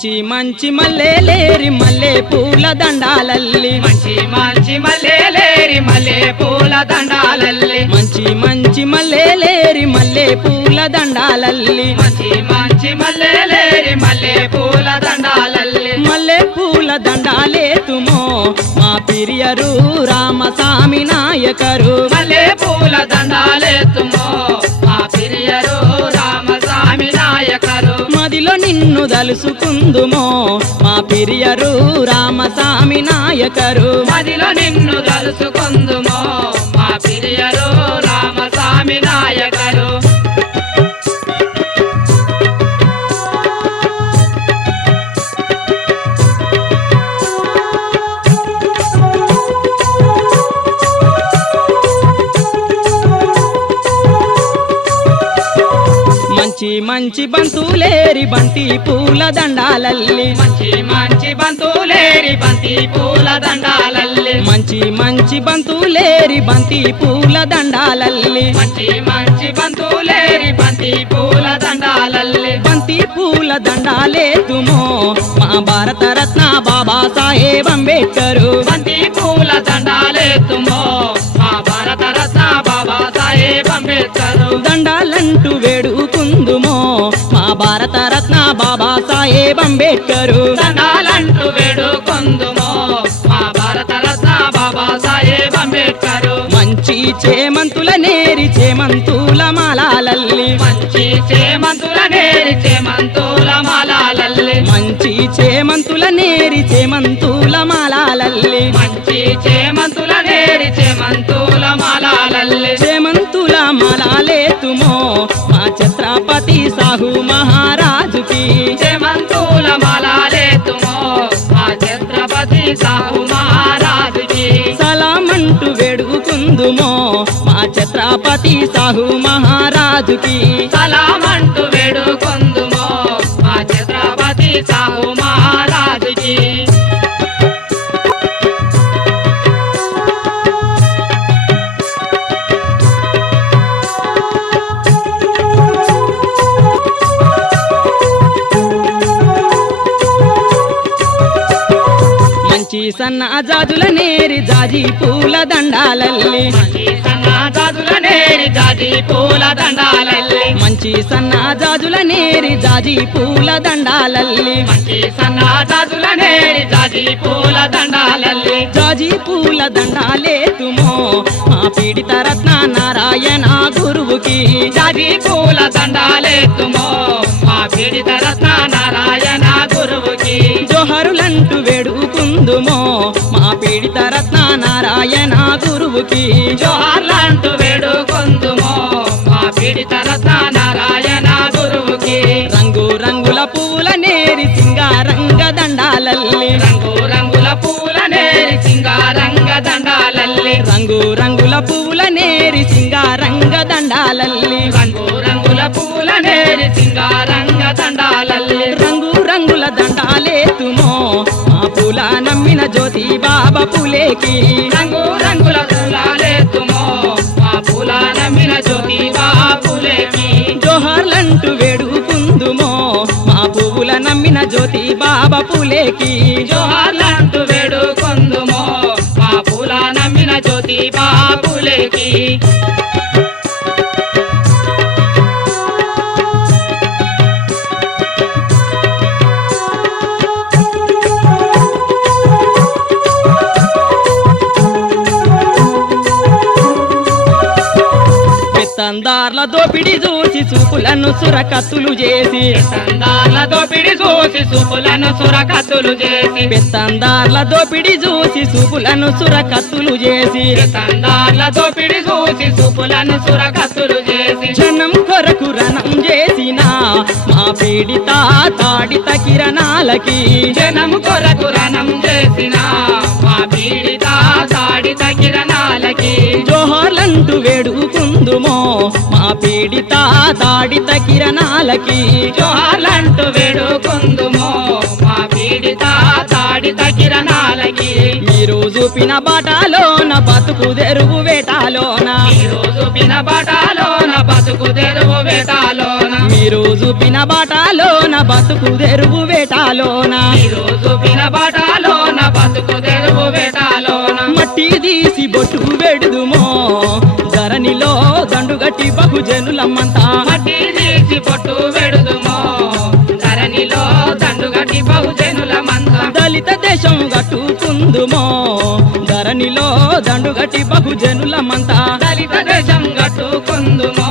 మంచి మంచి మల్లెలేరి మల్లె పూల దండాలల్లి. మంచి మంచి మల్లెలేరి మల్లె పూల దండాలల్లి. మంచి మంచి మల్లెలేరి మల్లె పూల దండాలల్లి. మంచి పూల దండాలేతుమో. మా పిరియరు రామస్వామి నాయకరు. మల్లె పూల దండాలెత్తుమో మా పిరియరు రామస్వామి నాయకరు. మదిలో నిన్ను దలుసుకుందుమో. మా పిరియరు రామస్వామి నాయకరు. మదిలో నిన్ను తలుసుకుందుమో మా పిరియరు రామస్వామి నాయకరు. మంచి మంచి బంతులేరి బంతి పూల దండాలల్లి. మంచి మంచి బంతులేరి బంతి పూల దండాలల్లి. మంచి మంచి బంతులేరి బంతి పూల దండాలల్లి. మంచి మంచి బంతులేరి బంతి పూల దండాలల్లి. బంతి పూల దండాలేతుమో మా భారత రత్న బాబా సాహేబ్ అంబేద్కరు. బంతి పూల దండాలెత్తుమో మా దండాలంటూ వేడుకుందుమో. మా భారత రత్న బాబా సాహేబ్ అంబేద్కరు. దండాలంటూ వేడుకొందుమో. మా భారత రత్న బాబా సాహెబ్ అంబేద్కర్. మంచి చేమంతుల నేరి చేమంతులమా? ఛత్రపతి సాహు మహారాజుకి. చేమంతుల మాలాలెత్తుమో మా ఛత్రపతి సాహు మహారాజుకి. సలామంటూ వేడుకుందుమో మా ఛత్రపతి సాహు మహారాజుకి. సలామంటూ వేడుకొందుమో మా ఛత్రపతి సాహు సన్న జాజుల నేరి జాజి పూల దండాలల్లి. మంచి సన్నాజాజుల నేరి జాజి పూల దండాలల్లి. మంచి సన్న జాజుల నేరి జాజి పూల దండాలల్లి. మంచి సన్నాజాజుల నేరి జాజి పూల దండాలల్లి. జాజి పూల దండాలేతుమో మా పీడిత రత్న నారాయణ గురువుకి. జాజి పూల దండాలెత్తుమో మా మా పీడిత రత్న నారాయణ గురువుకి జోహార్లంటూ వేడుకొందుమో. మా పీడిత రత్న నారాయణ గురువుకి రంగు రంగుల పూల నేరి సింగారంగ దండాలల్లి రంగు రంగుల పూల నేరి సింగారంగ దండాలల్లి రంగు రంగుల పూల నేరి సింగారంగ దండాలల్లి రంగు రంగుల పూల నేరి సింగారంగ దండాలల్లి జ్యోతి బాబా పులేకి రంగు రంగుల పూలాలెత్తుమో మా పూల నమ్మిన జ్యోతి బాపులేకి జోహార్లంటూ వేడుకుందుమో. మా పువ్వుల నమ్మిన జ్యోతి బాబా పులేకి జోహార్లంటూ వేడుకొందుమో. మా పూల నమ్మిన జ్యోతి బాపులేకి పెత్తందార్ల దోపిడి చూసి చూపులను సురకత్తులు చేసి. సందాల దోపిడి చూసి సుపులను సురకత్తులు చేసి. పెత్తందార్ల దోపిడి చూసి చూపులను సురకత్తులు చేసి. సందాల దోపిడి చూసి సుపులను సురకత్తులు చేసి. జనం కొరకు రణం చేసిన మా పీడిత తాడిత కిరణాలకి. జనం కొరకు రణం చేసిన మా పీడిత సాడిత కిరణాలకి. జోహార్లంటూ వేడుకుందుమో పీడిత దాడిత కిరణాలకి జోహాలంటూ వేడుకుందుమో మా పీడిత దాడిత కిరణాలకి. ఈ రోజు పిన బాటలోన బతుకు తెరువు వేటాలోన. ఈ రోజు పిన బాటలోన బతుకు తెరువు వేటాలోన. ఈ రోజు పిన బాటలోన బతుకు తెరువు వేటాలోన. ఈ రోజు పిన బాట తెలుగు జనులమ్మంతా మట్టి తీర్చి పొట్టు వెడుదుమో. ధరణిలో దండుగటి బహుజనులమంతా దళిత దేశం గట్టు గట్టుకుందుమో ధరణిలో దండుగటి బహుజనులమంతా దళిత దేశం గట్టు గట్టుకుందుమో